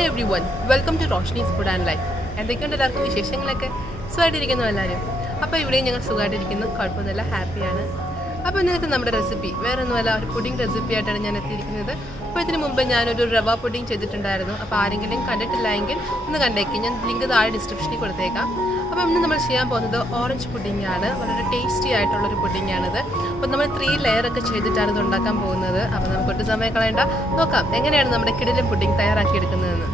Hi everyone, welcome to ROSHNI'SFOODNLIFE. എന്തൊക്കെയുണ്ട് എല്ലാവർക്കും വിശേഷങ്ങളൊക്കെ? സുഖമായിട്ടിരിക്കുന്നു എല്ലാവരും. അപ്പോൾ ഇവിടെയും ഞങ്ങൾ സുഖമായിട്ടിരിക്കുന്നു, കുഴപ്പമൊന്നുമില്ല, ഹാപ്പിയാണ്. അപ്പോൾ ഇന്നത്തെ നമ്മുടെ റെസിപ്പി വേറെ ഒന്നുമല്ല, ഒരു പുഡിംഗ് റെസിപ്പി ആയിട്ടാണ് ഞാൻ എത്തിയിരിക്കുന്നത്. അപ്പോൾ ഇതിന് മുമ്പ് ഞാനൊരു റവ പുഡിംഗ് ചെയ്തിട്ടുണ്ടായിരുന്നു. അപ്പോൾ ആരെങ്കിലും കണ്ടിട്ടില്ല എങ്കിൽ ഒന്ന് കണ്ടേക്ക്, ഞാൻ ലിങ്ക് താഴെ ഡിസ്ക്രിപ്ഷനിൽ കൊടുത്തേക്കാം. അപ്പോൾ ഇന്ന് നമ്മൾ ചെയ്യാൻ പോകുന്നത് ഓറഞ്ച് പുഡിംഗ് ആണ്. വളരെ ടേസ്റ്റി ആയിട്ടുള്ളൊരു പുഡിംഗ് ആണിത്. അപ്പോൾ നമ്മൾ 3 ലെയറൊക്കെ ചെയ്തിട്ടാണ് ഇത് ഉണ്ടാക്കാൻ പോകുന്നത്. അപ്പോൾ നമുക്ക് ഒട്ടും സമയം കളയണ്ട, നോക്കാം എങ്ങനെയാണ് നമ്മുടെ കിടിലൻ പുഡിംഗ് തയ്യാറാക്കിയെടുക്കുന്നതെന്ന്.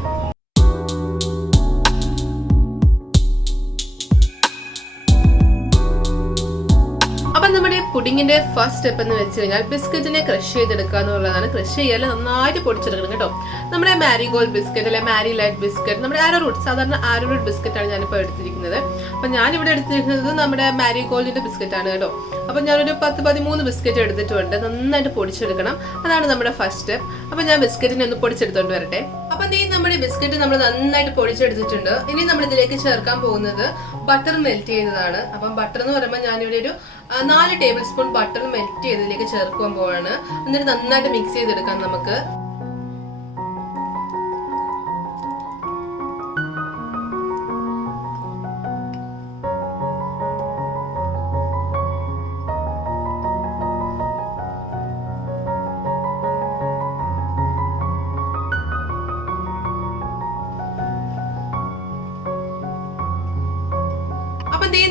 അപ്പം നമ്മുടെ പുഡിങ്ങിന്റെ ഫസ്റ്റ് സ്റ്റെപ്പ് എന്ന് വെച്ച് കഴിഞ്ഞാൽ ബിസ്ക്കറ്റിനെ ക്രഷ് ചെയ്തെടുക്കുക എന്നുള്ളതാണ്. ക്രഷ് ചെയ്യാൻ നന്നായിട്ട് പൊടിച്ചെടുക്കണം കേട്ടോ. നമ്മുടെ മാരിഗോൾഡ് ബിസ്ക്കറ്റ് അല്ലെ മാരി ലൈറ്റ് ബിസ്ക്കറ്റ്, നമ്മുടെ ആരോറൂട്ട്, സാധാരണ ആരോറൂട്ട് ബിസ്ക്കറ്റ് ആണ് ഞാനിപ്പോൾ എടുത്തിരിക്കുന്നത്. അപ്പം ഞാനിവിടെ എടുത്തിരിക്കുന്നത് നമ്മുടെ മാരിഗോൾഡിന്റെ ബിസ്ക്കറ്റ് ആണ് കേട്ടോ. അപ്പം ഞാനൊരു 10-13 ബിസ്ക്കറ്റ് എടുത്തിട്ടുണ്ട്. നന്നായിട്ട് പൊടിച്ചെടുക്കണം, അതാണ് നമ്മുടെ ഫസ്റ്റ് സ്റ്റെപ്പ്. അപ്പം ഞാൻ ബിസ്ക്കറ്റിനെ ഒന്ന് പൊടിച്ചെടുത്തോണ്ട് വരട്ടെ. അപ്പം ഈ നമ്മുടെ ബിസ്ക്കറ്റ് നമ്മൾ നന്നായിട്ട് പൊടിച്ചെടുത്തിട്ടുണ്ട്. ഇനി നമ്മൾ ഇതിലേക്ക് ചേർക്കാൻ പോകുന്നത് ബട്ടർ മെൽറ്റ് ചെയ്യുന്നതാണ്. അപ്പം ബട്ടർ എന്ന് പറയുമ്പോൾ ഞാനിവിടെ ഒരു 4 ടേബിൾ സ്പൂൺ ബട്ടർ മെൽറ്റ് ചെയ്തതിലേക്ക് ചേർക്കാൻ പോവാണ്. എന്നിട്ട് നന്നായിട്ട് മിക്സ് ചെയ്തെടുക്കാം നമുക്ക്.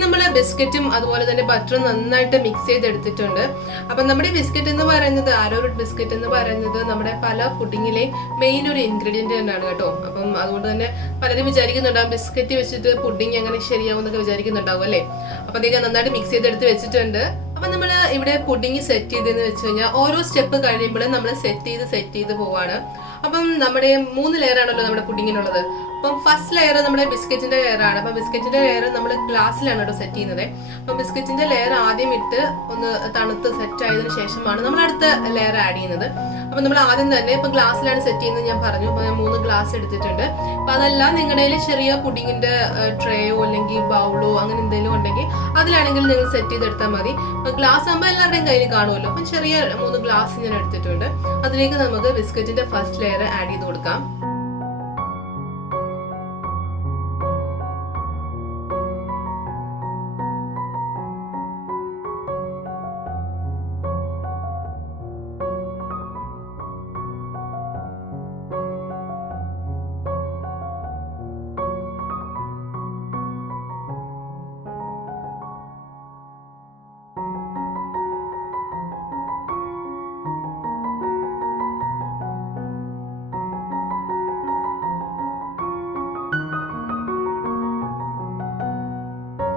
നമ്മള് ബിസ്ക്കറ്റും അതുപോലെ തന്നെ ബട്ടറും നന്നായിട്ട് മിക്സ് ചെയ്തെടുത്തിട്ടുണ്ട്. അപ്പം നമ്മുടെ ബിസ്ക്കറ്റ് എന്ന് പറയുന്നത്, ആരോറൂട്ട് ബിസ്ക്കറ്റ് എന്ന് പറയുന്നത് നമ്മുടെ പല പുഡിങ്ങിലെ മെയിൻ ഒരു ഇൻഗ്രീഡിയന്റ് തന്നെയാണ് കേട്ടോ. അപ്പം അതുകൊണ്ട് തന്നെ പലരും വിചാരിക്കുന്നുണ്ടാവും ബിസ്ക്കറ്റ് വെച്ചിട്ട് പുഡിങ് എങ്ങനെ ശരിയാവും എന്നൊക്കെ വിചാരിക്കുന്നുണ്ടാവും അല്ലേ. അപ്പൊ അതൊക്കെ നന്നായിട്ട് മിക്സ് ചെയ്തെടുത്ത് വെച്ചിട്ടുണ്ട്. അപ്പൊ നമ്മൾ ഇവിടെ പുഡിങ് സെറ്റ് ചെയ്തെന്ന് വെച്ച് കഴിഞ്ഞാൽ ഓരോ സ്റ്റെപ്പ് കഴിയുമ്പോഴും നമ്മൾ സെറ്റ് ചെയ്ത് പോവാണ്. അപ്പം നമ്മുടെ 3 ലെയർ ആണല്ലോ നമ്മുടെ പുഡിങ്ങിനുള്ളത്. അപ്പം ഫസ്റ്റ് ലെയർ നമ്മുടെ ബിസ്ക്കറ്റിന്റെ ലെയർ ആണ്. അപ്പൊ ബിസ്ക്കറ്റിന്റെ ലെയർ നമ്മൾ ഗ്ലാസ്സിലാണ് കേട്ടോ സെറ്റ് ചെയ്യുന്നത്. അപ്പൊ ബിസ്ക്കറ്റിന്റെ ലെയർ ആദ്യം ഇട്ട് ഒന്ന് തണുത്ത് സെറ്റ് ആയതിനു ശേഷമാണ് നമ്മൾ അടുത്ത ലെയർ ആഡ് ചെയ്യുന്നത്. അപ്പൊ നമ്മൾ ആദ്യം തന്നെ ഇപ്പൊ ഗ്ലാസ്സിലാണ് സെറ്റ് ചെയ്യുന്നത് ഞാൻ പറഞ്ഞു. അപ്പൊ ഞാൻ 3 ഗ്ലാസ് എടുത്തിട്ടുണ്ട്. അപ്പൊ അതെല്ലാം നിങ്ങളുടെ കയ്യിൽ ചെറിയ പുഡിങ്ങിന്റെ ട്രേയോ അല്ലെങ്കിൽ ബൗളോ അങ്ങനെ എന്തെങ്കിലും ഉണ്ടെങ്കിൽ അതിലാണെങ്കിൽ നിങ്ങൾ സെറ്റ് ചെയ്തെടുത്താൽ മതി. ഗ്ലാസ് ആകുമ്പോൾ എല്ലാവരുടെയും കയ്യിൽ കാണുമല്ലോ. അപ്പം ചെറിയ 3 ഗ്ലാസ് ഞാൻ എടുത്തിട്ടുണ്ട്. അതിലേക്ക് നമുക്ക് ബിസ്ക്കറ്റിന്റെ ഫസ്റ്റ് ലെയർ ആഡ് ചെയ്ത് കൊടുക്കാം.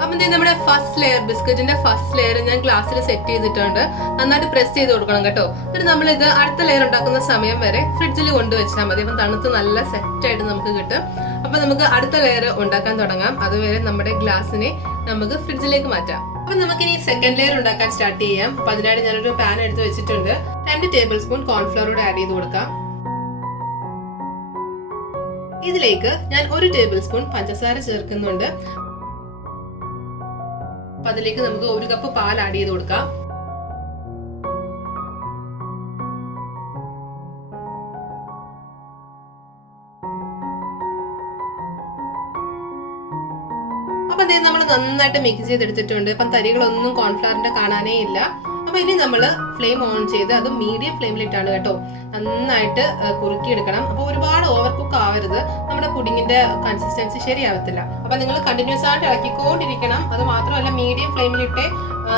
അപ്പം നമ്മുടെ ഫസ്റ്റ് ലെയർ, ബിസ്ക്കറ്റിന്റെ ഫസ്റ്റ് ലെയർ ഞാൻ ഗ്ലാസ്സിൽ സെറ്റ് ചെയ്തിട്ടുണ്ട്. നന്നായിട്ട് പ്രസ് ചെയ്ത് കൊടുക്കണം കേട്ടോ. എന്നിട്ട് നമ്മൾ ഇത് അടുത്ത ലെയർ ഉണ്ടാക്കുന്ന സമയം വരെ ഫ്രിഡ്ജിൽ കൊണ്ടുവച്ചാൽ മതി. അപ്പം തണുത്ത് നല്ല സെറ്റായിട്ട് നമുക്ക് കിട്ടും. അപ്പൊ നമുക്ക് അടുത്ത ലെയർ ഉണ്ടാക്കാൻ തുടങ്ങാം. അതുവരെ നമ്മുടെ ഗ്ലാസ്സിനെ നമുക്ക് ഫ്രിഡ്ജിലേക്ക് മാറ്റാം. അപ്പൊ നമുക്ക് ഇനി സെക്കൻഡ് ലെയർ ഉണ്ടാക്കാൻ സ്റ്റാർട്ട് ചെയ്യാം. അപ്പൊ അതിനായിട്ട് ഞാനൊരു പാൻ എടുത്ത് വെച്ചിട്ടുണ്ട്. 2 ടേബിൾ സ്പൂൺ കോൺഫ്ലവർ കൂടെ ആഡ് ചെയ്ത് കൊടുക്കാം. ഇതിലേക്ക് ഞാൻ 1 ടേബിൾ സ്പൂൺ പഞ്ചസാര ചേർക്കുന്നുണ്ട്. അപ്പൊ അതിലേക്ക് നമുക്ക് 1 കപ്പ് പാൽ ആഡ് ചെയ്ത് കൊടുക്കാം. അപ്പൊ അതേ നമ്മൾ നന്നായിട്ട് മിക്സ് ചെയ്തെടുത്തിട്ടുണ്ട്. അപ്പം തരികളൊന്നും കോൺഫ്ലവറിന്റെ കാണാനേ ഇല്ല. അപ്പൊ ഇനി നമ്മള് ഫ്ലെയിം ഓൺ ചെയ്ത് അത് മീഡിയം ഫ്ലെയിമിലിട്ടാണ് കേട്ടോ നന്നായിട്ട് കുറുക്കിയെടുക്കണം. അപ്പൊ ഒരുപാട് ഓവർ കുക്ക് ആവരുത്, നമ്മുടെ പുഡിങ്ങിന്റെ കൺസിസ്റ്റൻസി ശരിയാവത്തില്ല. അപ്പൊ നിങ്ങൾ കണ്ടിന്യൂസ് ആയിട്ട് ഇളക്കിക്കൊണ്ടിരിക്കണം. അത് മാത്രമല്ല മീഡിയം ഫ്ലെയിമിലിട്ട്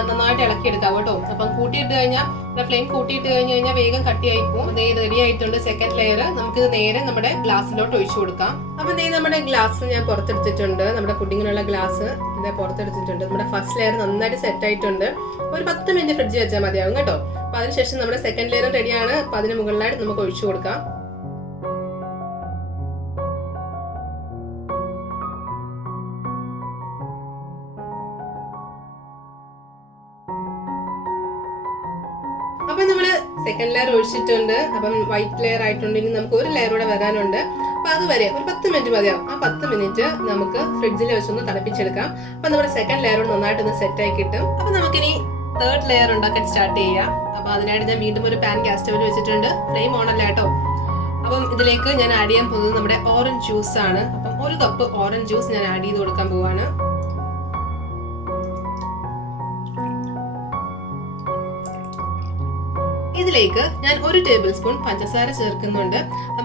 നന്നായിട്ട് ഇളക്കിയെടുക്കാം കേട്ടോ. അപ്പം കൂട്ടിയിട്ട് കഴിഞ്ഞാൽ ഫ്ലെയിം കൂട്ടിയിട്ട് കഴിഞ്ഞാൽ വേഗം കട്ടിയായി പോകും. അതേ റെഡി ആയിട്ടുണ്ട് സെക്കൻഡ് ലെയർ. നമുക്ക് നേരെ നമ്മുടെ ഗ്ലാസ്സിലോട്ട് ഒഴിച്ചു കൊടുക്കാം. അപ്പൊ നമ്മുടെ ഗ്ലാസ് ഞാൻ പുറത്തെടുത്തിട്ടുണ്ട്. നമ്മുടെ പുഡിങ്ങിനുള്ള ഗ്ലാസ് ഇതേ പുറത്തെടുത്തിട്ടുണ്ട്. നമ്മുടെ ഫസ്റ്റ് ലെയർ നന്നായിട്ട് സെറ്റ് ആയിട്ടുണ്ട്. ഒരു 10 മിനിറ്റ് ഫ്രിഡ്ജിൽ വെച്ചാൽ മതിയാവും കേട്ടോ. അപ്പൊ അതിനുശേഷം നമ്മുടെ സെക്കൻഡ് ലെയർ റെഡിയാണ്. അപ്പൊ അതിന് മുകളിലായിട്ട് നമുക്ക് ഒഴിച്ചു കൊടുക്കാം. അപ്പൊ നമ്മള് സെക്കൻഡ് ലെയർ ഒഴിച്ചിട്ടുണ്ട്. അപ്പം വൈറ്റ് ലെയർ ആയിട്ടുണ്ട്. ഇനി നമുക്ക് 1 ലെയർ കൂടെ വരാനുണ്ട്. അപ്പൊ അതുവരെ ഒരു 10 മിനിറ്റ് മതിയാവും. ആ 10 മിനിറ്റ് നമുക്ക് ഫ്രിഡ്ജിൽ വെച്ചൊന്ന് തണുപ്പിച്ചെടുക്കാം. അപ്പൊ നമ്മുടെ സെക്കൻഡ് ലെയർ നന്നായിട്ടൊന്ന് സെറ്റ് ആയി കിട്ടും. അപ്പൊ നമുക്കിനി തേർഡ് ലെയർ ഉണ്ടാക്കാൻ സ്റ്റാർട്ട് ചെയ്യാം. അപ്പൊ അതിനായിട്ട് ഞാൻ വീണ്ടും ഒരു പാൻ ഗ്യാസ് സ്റ്റവിൽ വെച്ചിട്ടുണ്ട്. ഫ്ലെയിം ഓൺ അല്ല കേട്ടോ. അപ്പം ഇതിലേക്ക് ഞാൻ ആഡ് ചെയ്യാൻ പോകുന്നത് നമ്മുടെ ഓറഞ്ച് ജ്യൂസ് ആണ്. അപ്പം 1 കപ്പ് ഓറഞ്ച് ജ്യൂസ് ഞാൻ ആഡ് ചെയ്ത് കൊടുക്കാൻ പോവാണ്. ഇതിലേക്ക് ഞാൻ 1 ടേബിൾ സ്പൂൺ പഞ്ചസാര ചേർക്കുന്നുണ്ട്.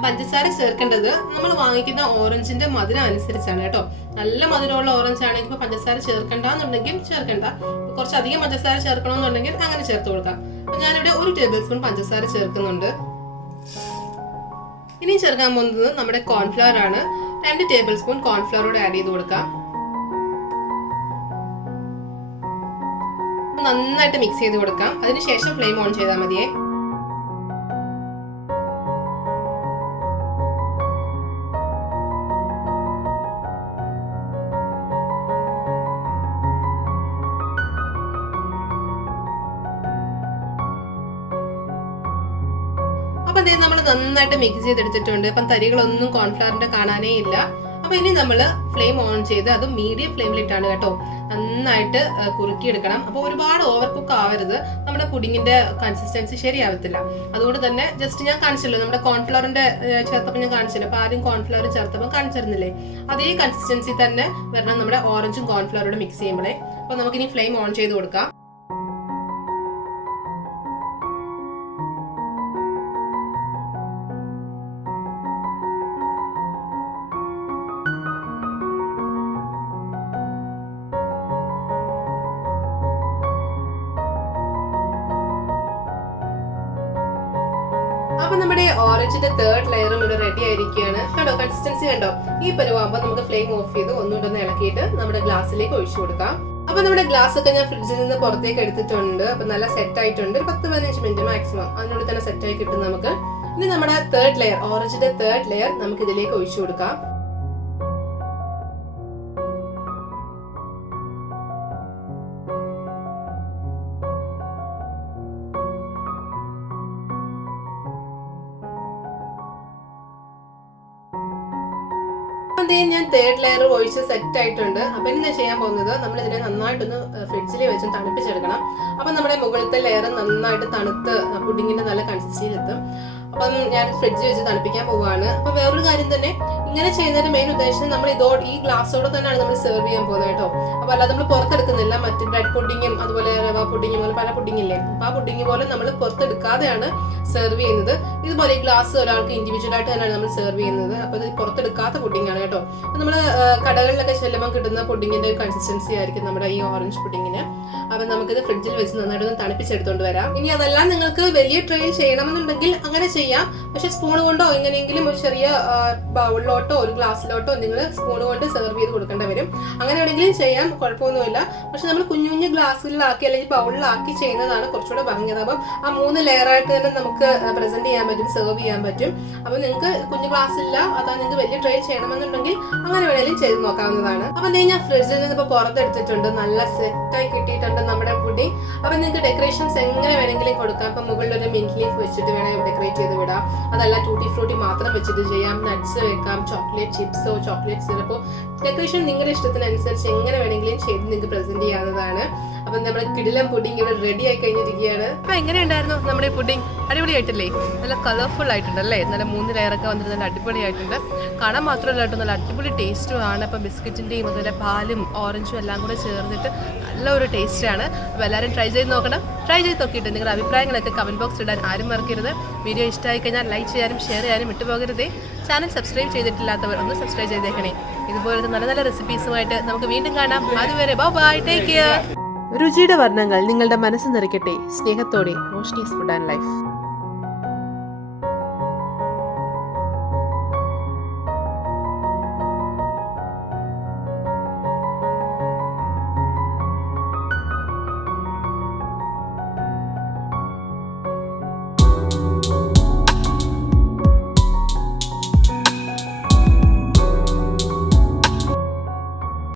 പഞ്ചസാര ചേർക്കേണ്ടത് നമ്മൾ വാങ്ങിക്കുന്ന ഓറഞ്ചിന്റെ മധുരം അനുസരിച്ചാണ് കേട്ടോ. നല്ല മധുരമുള്ള ഓറഞ്ച് ആണെങ്കിൽ ഇപ്പൊ പഞ്ചസാര ചേർക്കണ്ടെന്നുണ്ടെങ്കിൽ ചേർക്കണ്ട, കുറച്ചധികം പഞ്ചസാര ചേർക്കണമെന്നുണ്ടെങ്കിൽ അങ്ങനെ ചേർത്ത് കൊടുക്കാം. ഞാനിവിടെ 1 ടേബിൾ സ്പൂൺ പഞ്ചസാര ചേർക്കുന്നുണ്ട്. ഇനി ചേർക്കാൻ പോകുന്നത് നമ്മുടെ കോൺഫ്ലവർ ആണ്. 2 ടേബിൾ സ്പൂൺ കോൺഫ്ലവറോട് ആഡ് ചെയ്ത് കൊടുക്കാം. നന്നായിട്ട് മിക്സ് ചെയ്ത് കൊടുക്കാം. അതിനുശേഷം ഫ്ലെയിം ഓൺ ചെയ്താൽ മതിയേ. അപ്പൊ അതേ നമ്മൾ നന്നായിട്ട് മിക്സ് ചെയ്തെടുത്തിട്ടുണ്ട്. അപ്പം തരികളൊന്നും കോൺഫ്ലവറിന്റെ കാണാനേ ഇല്ല. അപ്പൊ ഇനി നമ്മൾ ഫ്ലെയിം ഓൺ ചെയ്ത് അത് മീഡിയം ഫ്ലെയിമിലിട്ടാണ് കേട്ടോ നന്നായിട്ട് കുറുക്കിയെടുക്കണം. അപ്പോൾ ഒരുപാട് ഓവർ കുക്ക് ആവരുത്, നമ്മുടെ പുഡിങ്ങിന്റെ കൺസിസ്റ്റൻസി ശരിയാവത്തില്ല. അതുകൊണ്ട് തന്നെ ജസ്റ്റ് ഞാൻ കാണിച്ചല്ലോ, നമ്മുടെ കോൺഫ്ലവറിന്റെ ചേർത്തപ്പോൾ ഞാൻ കാണിച്ചില്ല. അപ്പൊ ആദ്യം കോൺഫ്ലവർ ചേർത്തപ്പോൾ കാണിച്ചിരുന്നില്ലേ, അതേ കൺസിസ്റ്റൻസി തന്നെ വരണം നമ്മുടെ ഓറഞ്ചും കോൺഫ്ലവറോട് മിക്സ് ചെയ്യുമ്പോഴേ. അപ്പൊ നമുക്കിനി ഫ്ലെയിം ഓൺ ചെയ്ത് കൊടുക്കാം. അപ്പൊ നമ്മുടെ ഓറഞ്ചിന്റെ 3rd ലെയറും ഇവിടെ റെഡി ആയിരിക്കുകയാണ്. കണ്ടോ കൺസിസ്റ്റൻസി കണ്ടോ? ഈ പരുവാകുമ്പോൾ നമുക്ക് ഫ്ലെയിം ഓഫ് ചെയ്ത് ഒന്നുകൊണ്ടൊന്ന് ഇളക്കിയിട്ട് നമ്മുടെ ഗ്ലാസ്സിലേക്ക് ഒഴിച്ചു കൊടുക്കാം. അപ്പൊ നമ്മുടെ ഗ്ലാസ് ഒക്കെ ഞാൻ ഫ്രിഡ്ജിൽ നിന്ന് പുറത്തേക്ക് എടുത്തിട്ടുണ്ട്. അപ്പൊ നല്ല സെറ്റ് ആയിട്ടുണ്ട്. 10-15 മിനിറ്റ് മാക്സിമം അതിനുള്ളിൽ തന്നെ സെറ്റ് ആയി കിട്ടും നമുക്ക്. ഇനി നമ്മുടെ 3rd ലെയർ, ഓറഞ്ചിന്റെ 3rd ലെയർ നമുക്ക് ഇതിലേക്ക് ഒഴിച്ചു കൊടുക്കാം. ഞാൻ 3rd ലെയർ ഒഴിച്ച് സെറ്റ് ആയിട്ടുണ്ട്. അപ്പൊ ഇനി ഞാൻ ചെയ്യാൻ പോകുന്നത് നമ്മൾ ഇതിനെ നന്നായിട്ടൊന്ന് ഫ്രിഡ്ജിൽ വെച്ച് തണുപ്പിച്ചെടുക്കണം. അപ്പൊ നമ്മുടെ മുകളിലത്തെ ലെയർ നന്നായിട്ട് തണുത്ത് പുഡിങ്ങിന്റെ നല്ല കൺസിസ്റ്റൻസിയിലെത്തും. അപ്പം ഞാൻ ഫ്രിഡ്ജിൽ വെച്ച് തണുപ്പിക്കാൻ പോവുകയാണ്. അപ്പൊ വേറൊരു കാര്യം തന്നെ, ഇങ്ങനെ ചെയ്യുന്നതിന്റെ മെയിൻ ഉദ്ദേശം നമ്മൾ ഈ ഗ്ലാസ്സോടെ തന്നെയാണ് നമ്മൾ സെർവ് ചെയ്യാൻ പോകുന്നത് കേട്ടോ. അപ്പൊ അല്ലാതെ നമ്മൾ പുറത്തെടുക്കുന്നില്ല. മറ്റ് ബ്രെഡ് പുഡിങ്ങും അതുപോലെ റവ പുഡിങ്ങും പോലെ പല പുഡിങ്ങില്ലേ, അപ്പൊ ആ പുഡിങ് പോലെ നമ്മൾ പുറത്തെടുക്കാതെയാണ് സെർവ് ചെയ്യുന്നത്. ഇതുപോലെ ഈ ഗ്ലാസ് ഒരാൾക്ക് ഇൻഡിവിജ്വൽ ആയിട്ട് തന്നെയാണ് നമ്മൾ സെർവ് ചെയ്യുന്നത്. അപ്പൊ ഇത് പുറത്തെടുക്കാത്ത പുഡിംഗ് ആണ് കേട്ടോ. നമ്മൾ കടകളിലൊക്കെ ചെല്ലുമ്പോൾ കിട്ടുന്ന പുഡിങ്ങിന്റെ കൺസിസ്റ്റൻസി ആയിരിക്കും നമ്മുടെ ഈ ഓറഞ്ച് പുഡിങ്ങിന്. അപ്പൊ നമുക്കിത് ഫ്രിഡ്ജിൽ വെച്ച് നന്നായിട്ടൊന്ന് തണുപ്പിച്ചെടുത്തോണ്ട് വരാം. ഇനി അതെല്ലാം നിങ്ങൾക്ക് വലിയ ട്രെയിൽ ചെയ്യണമെന്നുണ്ടെങ്കിൽ അങ്ങനെ ചെയ്യാം. പക്ഷെ സ്പൂൺ കൊണ്ടോ എങ്ങനെയെങ്കിലും ഒരു ചെറിയ ബൗളിലോട്ടോ ഒരു ഗ്ലാസ്സിലോട്ടോ നിങ്ങൾ സ്പൂൺ കൊണ്ട് സെർവ് ചെയ്ത് കൊടുക്കേണ്ടി വരും. അങ്ങനെ വേണമെങ്കിലും ചെയ്യാം, കുഴപ്പമൊന്നുമില്ല. പക്ഷെ നമ്മൾ കുഞ്ഞു കുഞ്ഞു ഗ്ലാസ്സിലാക്കി അല്ലെങ്കിൽ ബൗളിലാക്കി ചെയ്യുന്നതാണ് കുറച്ചുകൂടെ ഭംഗിയത്. അപ്പം ആ 3 ലെയർ ആയിട്ട് തന്നെ നമുക്ക് പ്രസന്റ് ചെയ്യാൻ പറ്റും, സെർവ് ചെയ്യാൻ പറ്റും. അപ്പൊ നിങ്ങൾക്ക് കുഞ്ഞു ഗ്ലാസ്സില്ല, അതാ നിങ്ങൾക്ക് വലിയ ട്രൈ ചെയ്യണമെന്നുണ്ടെങ്കിൽ അങ്ങനെ വേണമെങ്കിലും ചെയ്ത് നോക്കാവുന്നതാണ്. അപ്പൊ ഞാൻ ഫ്രിഡ്ജിൽ നിന്ന് ഇപ്പോൾ പുറത്തെടുത്തിട്ടുണ്ട്. നല്ല സെറ്റായി കിട്ടിയിട്ടുണ്ട് നമ്മുടെ പുഡിംഗ്. അപ്പൊ നിങ്ങൾക്ക് ഡെക്കറേഷൻസ് എങ്ങനെ വേണമെങ്കിലും കൊടുക്കാം. ഇപ്പൊ മുകളിൽ ഒരു മിന്റ് ലീഫ് വെച്ചിട്ട് വേണമെങ്കിൽ ഡെക്കറേറ്റ് ചെയ്ത് വിടാം. അതല്ല ടൂട്ടി ഫ്രൂട്ടി മാത്രം വെച്ചിട്ട് ചെയ്യാം, നട്ട്സ് വെക്കാം, ചോക്ലേറ്റ് ചിപ്സോ ചോക്ലേറ്റ് സിറപ്പോ. ഡെക്കറേഷൻ നിങ്ങളുടെ ഇഷ്ടത്തിനനുസരിച്ച് എങ്ങനെ വേണമെങ്കിലും ചെയ്ത് നിങ്ങൾക്ക് പ്രസന്റ് ചെയ്യാവുന്നതാണ്. അപ്പൊ നമ്മുടെ കിടിലം പുഡിംഗ് ഇവിടെ റെഡി ആയി കഴിഞ്ഞിരിക്കുകയാണ്. അപ്പൊ എങ്ങനെയുണ്ടായിരുന്നു നമ്മുടെ പുഡിംഗ്? അടിപൊളിയായിട്ടില്ലേ? നല്ല കളർഫുൾ ആയിട്ടുണ്ട് അല്ലേ? നല്ല 3 ലെയറൊക്കെ വന്നിട്ട് നല്ല അടിപൊളിയായിട്ടുണ്ട്. കാണാൻ മാത്രമല്ല കേട്ടോ, നല്ല അടിപൊളി ടേസ്റ്റും ആണ്. അപ്പം ബിസ്ക്കറ്റിൻ്റെയും അതുപോലെ പാലും ഓറഞ്ചും എല്ലാം കൂടെ ചേർന്നിട്ട് നല്ലൊരു ടേസ്റ്റാണ്. അപ്പോൾ എല്ലാവരും ട്രൈ ചെയ്ത് നോക്കണം. ട്രൈ ചെയ്ത് നോക്കിയിട്ട് നിങ്ങളുടെ അഭിപ്രായങ്ങളൊക്കെ കമൻറ്റ് ബോക്സിൽ ഇടാൻ ആരും മറക്കരുത്. വീഡിയോ ഇഷ്ടമായി കഴിഞ്ഞാൽ ലൈക്ക് ചെയ്യാനും ഷെയർ ചെയ്യാനും വിട്ടുപോകരുതേ. ചാനൽ സബ്സ്ക്രൈബ് ചെയ്തിട്ടില്ലാത്തവർ ഒന്ന് സബ്സ്ക്രൈബ് ചെയ്തേക്കണേ. ഇതുപോലത്തെ നല്ല നല്ല റെസിപ്പീസുമായിട്ട് നമുക്ക് വീണ്ടും കാണാം. അതുവരെ ബൈ, ടേക്ക് കെയർ. രുചിയുടെ വർണ്ണങ്ങൾ നിങ്ങളുടെ മനസ്സ് നിറയ്ക്കട്ടെ. സ്നേഹത്തോടെ റോഷ്നീസ് ഫുഡ് ആൻഡ് ലൈഫ്.